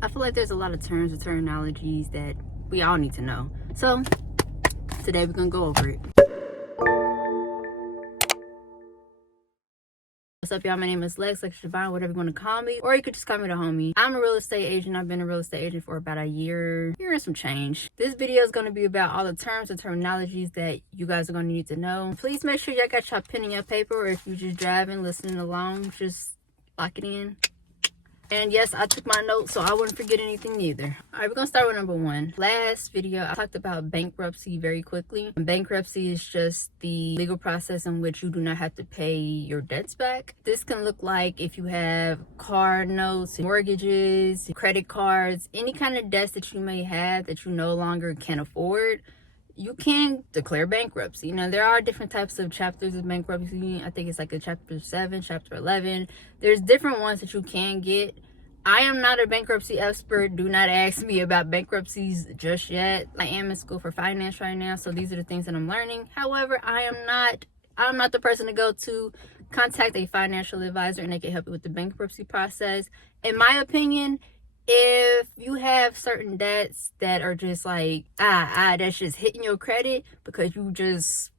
I feel like there's a lot of terms and terminologies that we all need to know. So today we're gonna go over it. What's up, y'all? My name is Lex, Lex Javon, whatever you want to call me, or you could just call me the homie. I'm a real estate agent. I've been a real estate agent for about a year and some change. This video is going to be about all the terms and terminologies that you guys are going to need to know. Please make sure y'all got your pen and your paper, or if you're just driving, listening along, just lock it in. And yes, I took my notes so I wouldn't forget anything either. All right, we're gonna start with number one. Last video, I talked about bankruptcy very quickly. Bankruptcy is just the legal process in which you do not have to pay your debts back. This can look like if you have car notes, mortgages, credit cards, any kind of debts that you may have that you no longer can afford. You can declare bankruptcy. Now, there are different types of chapters of bankruptcy. I think it's like a chapter 7, chapter 11. There's different ones that you can get. I am not a bankruptcy expert. Do not ask me about bankruptcies just yet. I am in school for finance right now, so these are the things that I'm learning. However, I'm not the person to go to. Contact a financial advisor and they can help you with the bankruptcy process. In my opinion, if you have certain debts that are just like, that's just hitting your credit because you just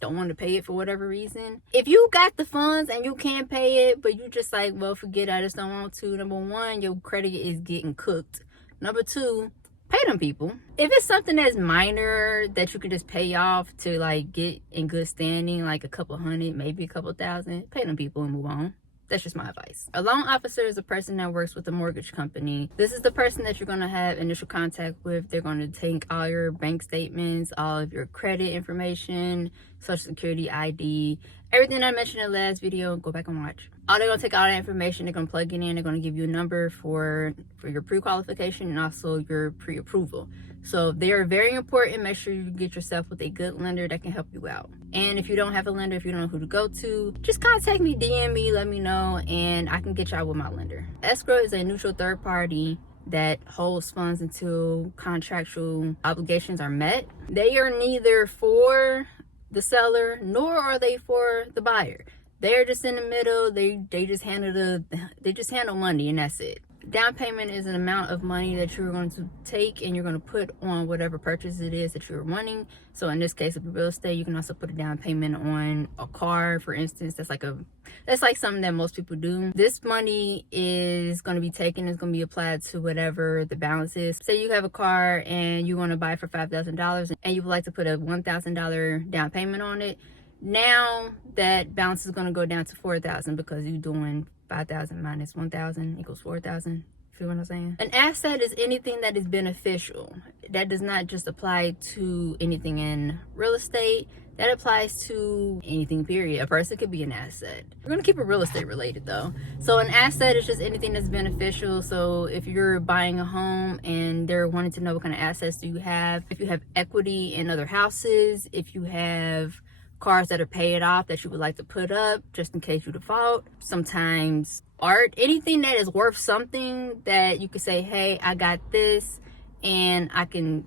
don't want to pay it for whatever reason. If you got the funds and you can't pay it, but you just like, well, forget it, I just don't want to. Number one, your credit is getting cooked. Number two, pay them people. If it's something that's minor that you can just pay off to like get in good standing, like a couple hundred, maybe a couple thousand, pay them people and move on. That's just my advice. A loan officer is a person that works with a mortgage company. This is the person that you're going to have initial contact with. They're going to take all your bank statements, all of your credit information, social security, ID, everything I mentioned in the last video. Go back and watch. They're going to take all that information. They're going to plug it in. They're going to give you a number for your pre-qualification and also your pre-approval. So they are very important. Make sure you get yourself with a good lender that can help you out. And if you don't have a lender, if you don't know who to go to, just contact me, DM me, let me know, and I can get y'all with my lender. Escrow is a neutral third party that holds funds until contractual obligations are met. They are neither for the seller nor are they for the buyer. They're just in the middle. They just handle money, and that's it. Down payment is an amount of money that you're going to take and you're going to put on whatever purchase it is that you're running. So in this case of real estate, you can also put a down payment on a car, for instance. That's like something that most people do. This money is going to be taken, is going to be applied to whatever the balance is. Say you have a car and you want to buy it for $5,000 and you would like to put a $1,000 down payment on it. Now that balance is going to go down to $4,000 because you're doing 5,000 minus 1,000 equals 4,000. Feel what I'm saying? An asset is anything that is beneficial. That does not just apply to anything in real estate. That applies to anything, period. A person could be an asset. We're going to keep it real estate related though. So an asset is just anything that's beneficial. So if you're buying a home and they're wanting to know what kind of assets do you have, if you have equity in other houses, if you have cars that are paid off that you would like to put up just in case you default. Sometimes art, anything that is worth something that you could say, hey, I got this and I can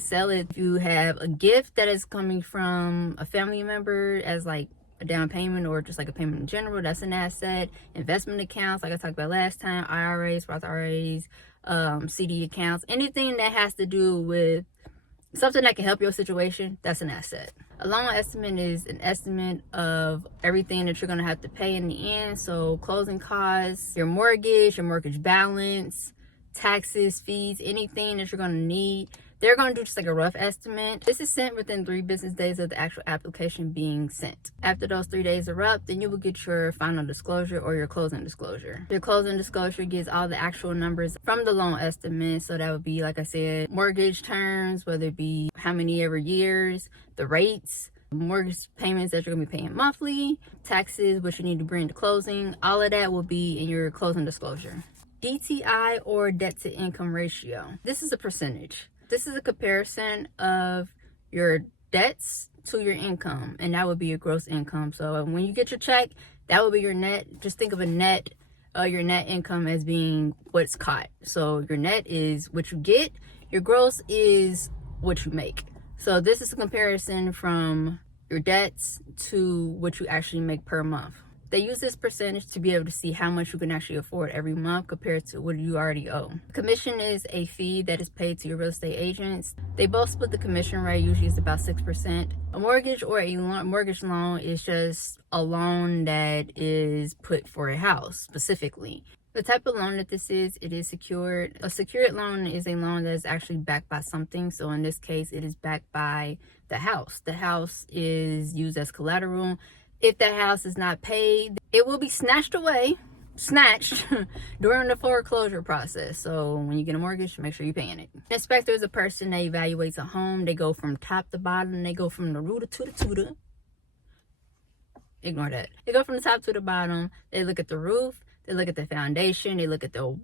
sell it. If you have a gift that is coming from a family member as like a down payment or just like a payment in general, that's an asset. Investment accounts, like I talked about last time, IRAs, Roth IRAs, CD accounts, anything that has to do with something that can help your situation, that's an asset. A loan estimate is an estimate of everything that you're going to have to pay in the end. So closing costs, your mortgage balance, taxes, fees, anything that you're going to need. They're going to do just like a rough estimate. This is sent within 3 business days of the actual application being sent. After those 3 days are up, then you will get your final disclosure or your closing disclosure. Your closing disclosure gives all the actual numbers from the loan estimate. So that would be, like I said, mortgage terms, whether it be how many ever years, the rates, mortgage payments that you're going to be paying monthly, taxes, what you need to bring to closing. All of that will be in your closing disclosure. DTI or debt to income ratio. This is a percentage. This is a comparison of your debts to your income, and that would be your gross income. So when you get your check, that would be your net. Just think of your net income as being what's caught. So your net is what you get, your gross is what you make. So this is a comparison from your debts to what you actually make per month. They use this percentage to be able to see how much you can actually afford every month compared to what you already owe. Commission is a fee that is paid to your real estate agents. They both split the commission rate, usually it's about 6%. A mortgage or a mortgage loan is just a loan that is put for a house specifically. The type of loan that this is, it is secured. A secured loan is a loan that is actually backed by something. So in this case, it is backed by the house. The house is used as collateral. If the house is not paid, it will be snatched during the foreclosure process. So when you get a mortgage, make sure you're paying it. An inspector is a person that evaluates a home. They go from top to bottom. They go from the rooter to the tutor. Ignore that. They go from the top to the bottom. They look at the roof. They look at the foundation. They look at the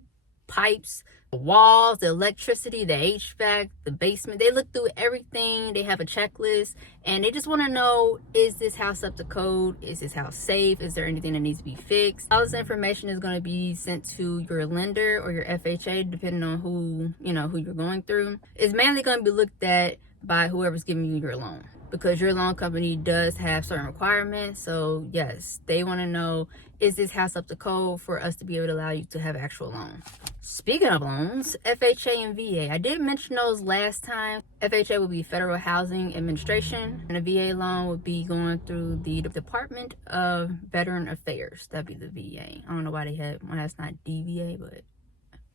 pipes, the walls, the electricity, the HVAC, the basement. They look through everything. They have a checklist and they just want to know, is this house up to code? Is this house safe? Is there anything that needs to be fixed? All this information is going to be sent to your lender or your FHA, depending on who you're going through. It's mainly going to be looked at by whoever's giving you your loan, because your loan company does have certain requirements. So yes, they want to know, is this house up to code for us to be able to allow you to have actual loan? Speaking of loans, FHA and VA. I did mention those last time. FHA would be Federal Housing Administration, and a VA loan would be going through the Department of Veteran Affairs. That'd be the VA. I don't know why that's not DVA, but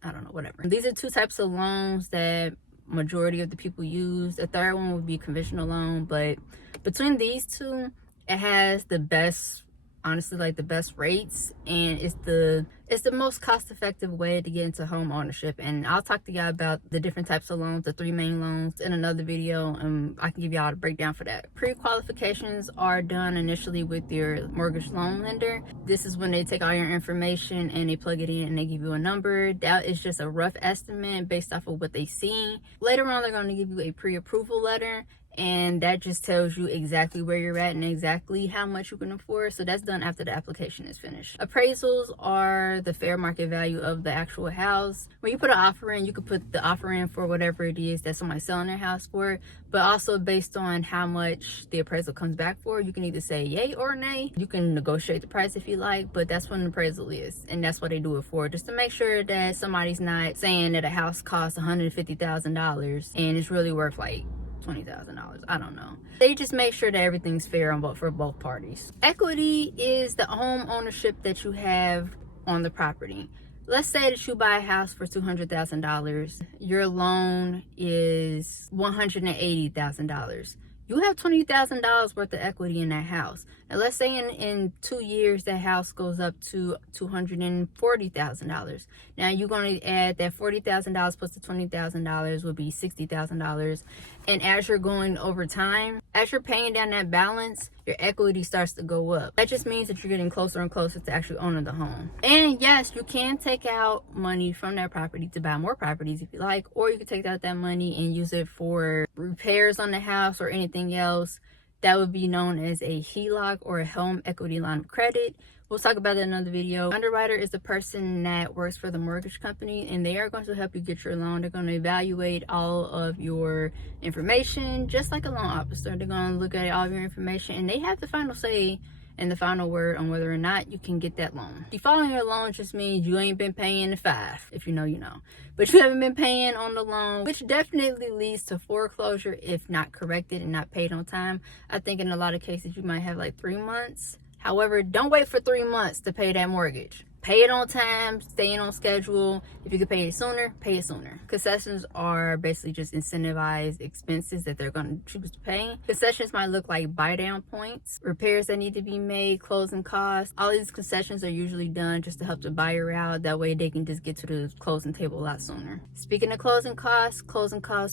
I don't know, whatever. These are two types of loans that majority of the people use. The third one would be conventional loan, but between these two, it has the best, honestly, like the best rates, and it's the most cost-effective way to get into home ownership. And I'll talk to y'all about the different types of loans, the 3 main loans, in another video, and I can give y'all a breakdown for that. Pre-qualifications are done initially with your mortgage loan lender. This is when they take all your information and they plug it in and they give you a number. That is just a rough estimate based off of what they see. Later on, they're going to give you a pre-approval letter, and that just tells you exactly where you're at and exactly how much you can afford. So that's done after the application is finished. Appraisals are the fair market value of the actual house. When you put an offer in, you can put the offer in for whatever it is that somebody's selling their house for, but also based on how much the appraisal comes back for, you can either say yay or nay. You can negotiate the price if you like, but that's what an appraisal is, and that's what they do it for, just to make sure that somebody's not saying that a house costs $150,000 and it's really worth like $20,000. I don't know. They just make sure that everything's fair for both parties. Equity is the home ownership that you have on the property. Let's say that you buy a house for $200,000. Your loan is $180,000. You have $20,000 worth of equity in that house. Now let's say in 2 years that house goes up to $240,000. Now you're going to add that $40,000 plus the $20,000 would be $60,000. And as you're going over time, as you're paying down that balance, your equity starts to go up. That just means that you're getting closer and closer to actually owning the home. And yes, you can take out money from that property to buy more properties if you like, or you can take out that money and use it for repairs on the house or anything else. That would be known as a HELOC, or a home equity line of credit. We'll talk about that in another video. Underwriter is the person that works for the mortgage company, and they are going to help you get your loan. They're going to evaluate all of your information, just like a loan officer. They're going to look at all of your information, and they have the final say and the final word on whether or not you can get that loan. Defaulting your loan just means you ain't been paying the 5. If you know, you know. But you haven't been paying on the loan, which definitely leads to foreclosure if not corrected and not paid on time. I think in a lot of cases you might have like 3 months. However, don't wait for 3 months to pay that mortgage. Pay it on time, staying on schedule. If you can pay it sooner, pay it sooner. Concessions are basically just incentivized expenses that they're going to choose to pay. Concessions might look like buy down points, repairs that need to be made, closing costs. All these concessions are usually done just to help the buyer out. That way they can just get to the closing table a lot sooner. Speaking of closing costs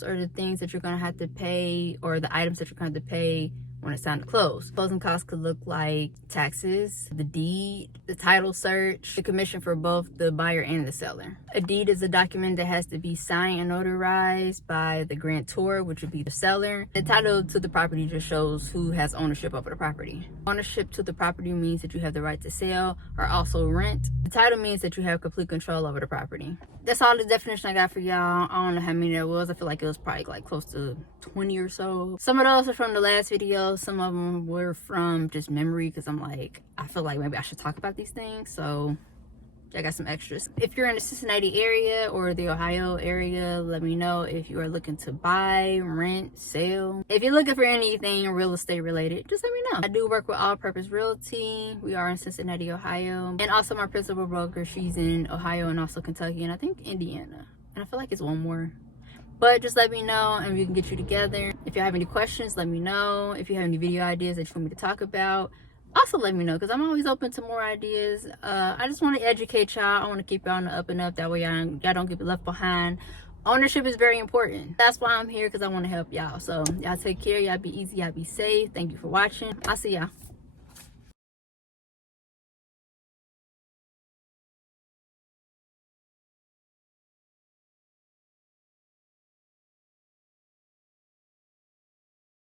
are the things that you're going to have to pay, or the items that you're going to have to pay when it's time to close. Closing costs could look like taxes, the deed, the title search, the commission for both the buyer and the seller. A deed is a document that has to be signed and notarized by the grantor, which would be the seller. The title to the property just shows who has ownership over the property. Ownership to the property means that you have the right to sell or also rent. The title means that you have complete control over the property. That's all the definition I got for y'all. I don't know how many there was. I feel like it was probably like close to 20 or so. Some of those are from the last videos. Ohio. Some of them were from just memory because I'm like, I feel like maybe I should talk about these things. So I got some extras. If you're in the Cincinnati area or the Ohio area, let me know if you are looking to buy, rent, sell. If you're looking for anything real estate related, just let me know. I do work with All Purpose Realty. We are in Cincinnati, Ohio. And also my principal broker, she's in Ohio and also Kentucky and I think Indiana. And I feel like it's one more. But just let me know and we can get you together. If you have any questions, let me know. If you have any video ideas that you want me to talk about, also let me know, because I'm always open to more ideas. I just want to educate y'all. I want to keep y'all on the up and up. That way y'all don't get left behind. Ownership is very important. That's why I'm here, because I want to help y'all. So y'all take care. Y'all be easy. Y'all be safe. Thank you for watching. I'll see y'all.